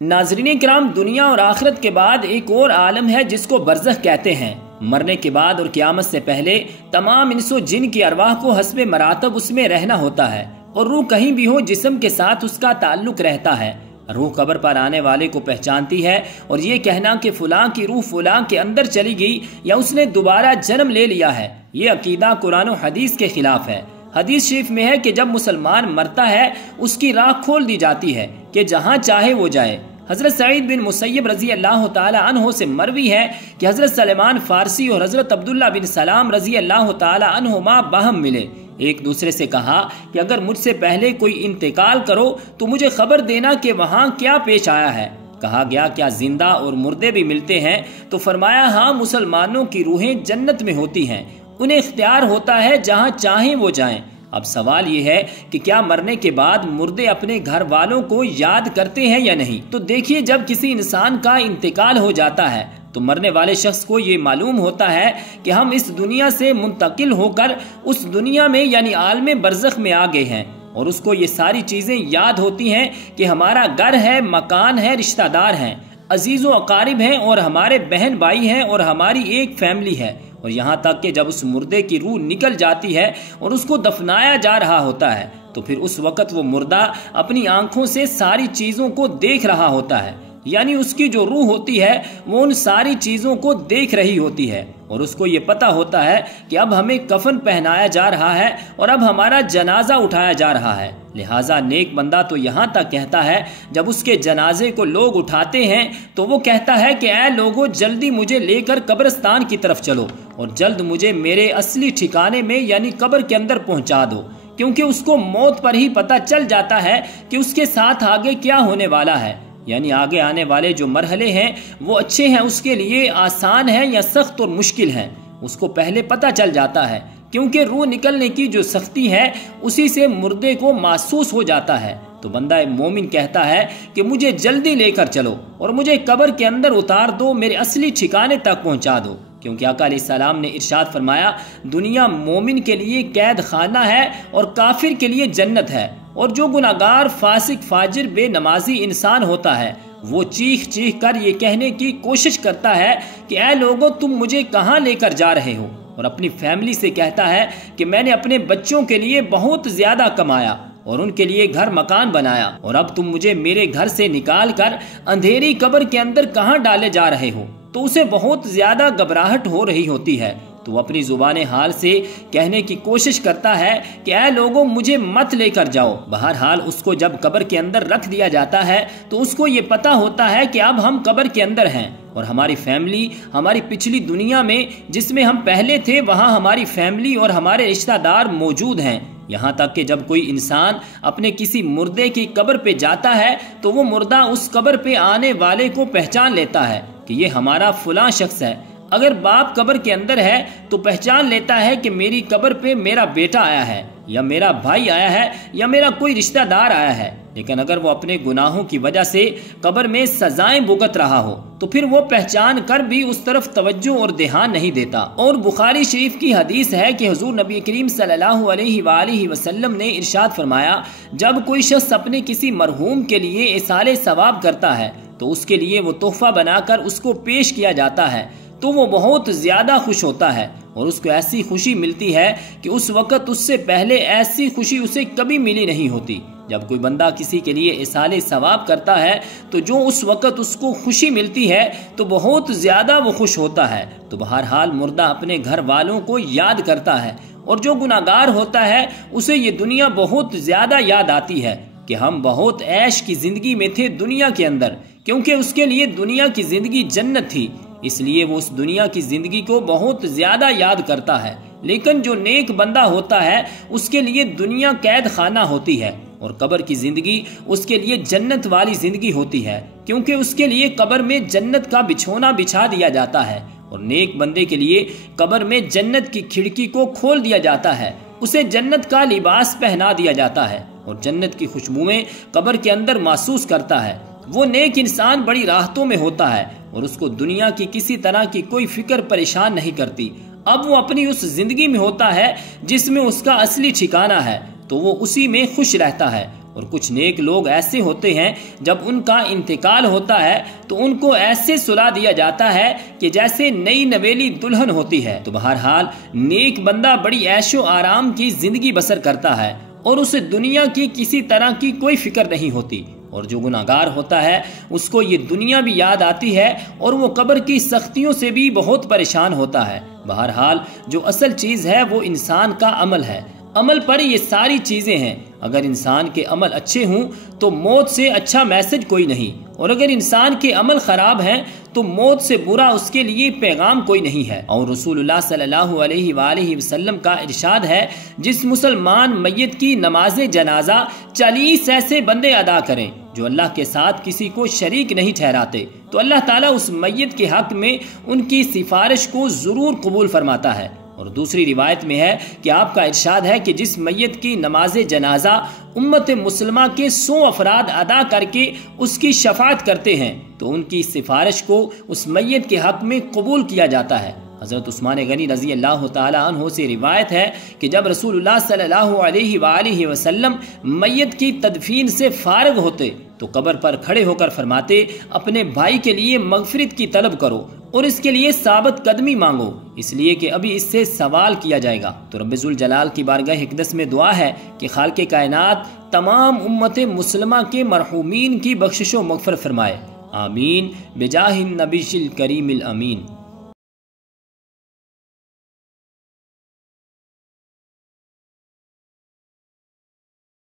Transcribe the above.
ناظرین کرام، دنیا اور آخرت کے بعد ایک اور عالم ہے جس کو برزخ کہتے ہیں۔ مرنے کے بعد اور قیامت سے پہلے تمام انس و جن کی ارواح کو حسب مراتب اس میں رہنا ہوتا ہے، اور روح کہیں بھی ہو جسم کے ساتھ اس کا تعلق رہتا ہے۔ روح قبر پر آنے والے کو پہچانتی ہے، اور یہ کہنا کہ فلاں کی روح فلاں کے اندر چلی گئی یا اس نے دوبارہ جنم لے لیا ہے، یہ عقیدہ قرآن و حدیث کے خلاف ہے۔ حدیث شریف میں ہے کہ جب مسلمان مرتا ہے اس کی راہ کھول دی جاتی ہے کہ جہاں چاہے وہ جائے۔ حضرت سعید بن مسیب رضی اللہ تعالی عنہ سے مروی ہے کہ حضرت سلمان فارسی اور حضرت عبداللہ بن سلام رضی اللہ تعالی عنہما باہم ملے، ایک دوسرے سے کہا کہ اگر مجھ سے پہلے کوئی انتقال کرو تو مجھے خبر دینا کہ وہاں کیا پیش آیا ہے۔ کہا گیا کیا زندہ اور مردے بھی ملتے ہیں؟ تو فرمایا ہاں، مسلمانوں کی روحیں جنت میں ہوتی ہیں، انہیں اختیار ہوتا ہے جہاں چاہیں وہ جائیں۔ اب سوال یہ ہے کہ کیا مرنے کے بعد مردے اپنے گھر والوں کو یاد کرتے ہیں یا نہیں؟ تو دیکھیے، جب کسی انسان کا انتقال ہو جاتا ہے تو مرنے والے شخص کو یہ معلوم ہوتا ہے کہ ہم اس دنیا سے منتقل ہو کر اس دنیا میں یعنی عالم برزخ میں آ گئے ہیں، اور اس کو یہ ساری چیزیں یاد ہوتی ہیں کہ ہمارا گھر ہے، مکان ہے، رشتہ دار ہیں، عزیز و اقارب ہیں، اور ہمارے بہن بھائی ہیں، اور ہماری ایک فیملی ہے۔ اور یہاں تک کہ جب اس مردے کی روح نکل جاتی ہے اور اس کو دفنایا جا رہا ہوتا ہے تو پھر اس وقت وہ مردہ اپنی آنکھوں سے ساری چیزوں کو دیکھ رہا ہوتا ہے، یعنی اس کی جو روح ہوتی ہے وہ ان ساری چیزوں کو دیکھ رہی ہوتی ہے، اور اس کو یہ پتا ہوتا ہے کہ اب ہمیں کفن پہنایا جا رہا ہے اور اب ہمارا جنازہ اٹھایا جا رہا ہے۔ لہٰذا نیک بندہ تو یہاں تک کہتا ہے جب اس کے جنازے کو لوگ اٹھاتے ہیں تو وہ کہتا ہے کہ اے لوگو، جلدی مجھے لے کر قبرستان کی طرف چلو اور جلد مجھے میرے اصلی ٹھکانے میں یعنی قبر کے اندر پہنچا دو، کیونکہ اس کو موت پر ہی پتہ چل جاتا ہے کہ اس کے ساتھ آگے کیا ہونے والا ہے، یعنی آگے آنے والے جو مرحلے ہیں وہ اچھے ہیں اس کے لیے، آسان ہیں یا سخت اور مشکل ہیں، اس کو پہلے پتہ چل جاتا ہے، کیونکہ روح نکلنے کی جو سختی ہے اسی سے مردے کو محسوس ہو جاتا ہے۔ تو بندہ مومن کہتا ہے کہ مجھے جلدی لے کر چلو اور مجھے قبر کے اندر اتار دو، میرے اصلی ٹھکانے تک پہنچا دو، کیونکہ آقا علیہ السلام نے ارشاد فرمایا دنیا مومن کے لیے قید خانہ ہے اور کافر کے لیے جنت ہے، اور جو گناہگار، فاسق، فاجر، بے نمازی انسان ہوتا ہے وہ چیخ چیخ کر یہ کہنے کی کوشش کرتا ہے کہ اے لوگو، تم مجھے کہاں لے کر جا رہے ہو، اور اپنی فیملی سے کہتا ہے کہ میں نے اپنے بچوں کے لیے بہت زیادہ کمایا اور ان کے لیے گھر مکان بنایا، اور اب تم مجھے میرے گھر سے نکال کر اندھیری قبر کے اندر کہاں ڈالے جا رہے ہو۔ تو اسے بہت زیادہ گھبراہٹ ہو رہی ہوتی ہے، تو وہ اپنی زبان حال سے کہنے کی کوشش کرتا ہے کہ اے لوگوں، مجھے مت لے کر جاؤ۔ بہرحال اس کو جب قبر کے اندر رکھ دیا جاتا ہے تو اس کو یہ پتا ہوتا ہے کہ اب ہم قبر کے اندر ہیں، اور ہماری فیملی ہماری پچھلی دنیا میں جس میں ہم پہلے تھے وہاں ہماری فیملی اور ہمارے رشتہ دار موجود ہیں۔ یہاں تک کہ جب کوئی انسان اپنے کسی مردے کی قبر پہ جاتا ہے تو وہ مردہ اس قبر پہ آنے والے کو پہچان لیتا ہے کہ یہ ہمارا فلاں شخص ہے۔ اگر باپ قبر کے اندر ہے تو پہچان لیتا ہے کہ میری قبر پہ میرا بیٹا آیا ہے یا میرا بھائی آیا ہے یا میرا کوئی رشتہ دار آیا ہے، لیکن اگر وہ اپنے گناہوں کی وجہ سے قبر میں سزائیں بھگت رہا ہو تو پھر وہ پہچان کر بھی اس طرف توجہ اور دھیان نہیں دیتا۔ اور بخاری شریف کی حدیث ہے کہ حضور نبی کریم صلی اللہ علیہ وآلہ وسلم نے ارشاد فرمایا جب کوئی شخص اپنے کسی مرحوم کے لیے ایصال ثواب کرتا ہے تو اس کے لیے وہ تحفہ بنا کر اس کو پیش کیا جاتا ہے تو وہ بہت زیادہ خوش ہوتا ہے، اور اس کو ایسی خوشی ملتی ہے کہ اس وقت اس سے پہلے ایسی خوشی اسے کبھی ملی نہیں ہوتی۔ جب کوئی بندہ کسی کے لیے ایصال ثواب کرتا ہے تو جو اس وقت اس کو خوشی ملتی ہے تو بہت زیادہ وہ خوش ہوتا ہے۔ تو بہرحال مردہ اپنے گھر والوں کو یاد کرتا ہے، اور جو گناہگار ہوتا ہے اسے یہ دنیا بہت زیادہ یاد آتی ہے کہ ہم بہت عیش کی زندگی میں تھے دنیا کے اندر، کیونکہ اس کے لیے دنیا کی زندگی جنت تھی، اس لیے وہ اس دنیا کی زندگی کو بہت زیادہ یاد کرتا ہے۔ لیکن جو نیک بندہ ہوتا ہے اس کے لیے دنیا قید خانہ ہوتی ہے اور قبر کی زندگی اس کے لیے جنت والی زندگی ہوتی ہے، کیونکہ اس کے لیے قبر میں جنت کا بچھونا بچھا دیا جاتا ہے، اور نیک بندے کے لیے قبر میں جنت کی کھڑکی کو کھول دیا جاتا ہے، اسے جنت کا لباس پہنا دیا جاتا ہے اور جنت کی خوشبوئیں قبر کے اندر محسوس کرتا ہے۔ وہ نیک انسان بڑی راحتوں میں ہوتا ہے اور اس کو دنیا کی کسی طرح کی کوئی فکر پریشان نہیں کرتی۔ اب وہ اپنی اس زندگی میں ہوتا ہے جس میں اس کا اصلی ٹھکانہ ہے، تو وہ اسی میں خوش رہتا ہے اور کچھ نیک لوگ ایسے ہوتے ہیں جب ان کا انتقال ہوتا ہے تو ان کو ایسے سلا دیا جاتا ہے کہ جیسے نئی نویلی دلہن ہوتی ہے۔ تو بہرحال نیک بندہ بڑی عیش و آرام کی زندگی بسر کرتا ہے اور اسے دنیا کی کسی طرح کی کوئی فکر نہیں ہوتی، اور جو گناہگار ہوتا ہے اس کو یہ دنیا بھی یاد آتی ہے اور وہ قبر کی سختیوں سے بھی بہت پریشان ہوتا ہے۔ بہرحال جو اصل چیز ہے وہ انسان کا عمل ہے، عمل پر یہ ساری چیزیں ہیں۔ اگر انسان کے عمل اچھے ہوں تو موت سے اچھا میسج کوئی نہیں، اور اگر انسان کے عمل خراب ہیں تو موت سے برا اس کے لیے پیغام کوئی نہیں ہے۔ اور رسول اللہ صلی اللہ علیہ وآلہ وسلم کا ارشاد ہے، جس مسلمان میت کی نماز جنازہ 40 ایسے بندے ادا کریں جو اللہ کے ساتھ کسی کو شریک نہیں ٹھہراتے، تو اللہ تعالیٰ اس میت کے حق میں ان کی سفارش کو ضرور قبول فرماتا ہے۔ اور دوسری روایت میں ہے کہ آپ کا ارشاد ہے کہ جس میت کی نماز جنازہ امت مسلمہ کے 100 افراد ادا کر کے اس کی شفاعت کرتے ہیں تو ان کی سفارش کو اس میت کے حق میں قبول کیا جاتا ہے۔ حضرت عثمان غنی رضی اللہ تعالی عنہ سے روایت ہے کہ جب رسول اللہ صلی اللہ علیہ وآلہ وسلم میت کی تدفین سے فارغ ہوتے تو قبر پر کھڑے ہو کر فرماتے، اپنے بھائی کے لیے مغفرت کی طلب کرو اور اس کے لیے ثابت قدمی مانگو، اس لیے کہ ابھی اس سے سوال کیا جائے گا۔ تو رب ذوالجلال کی بارگاہ اقدس میں دعا ہے کہ خالق کائنات تمام امت مسلمہ کے مرحومین کی بخشش و مغفرت فرمائے، آمین بجاہ النبی الکریم الامین۔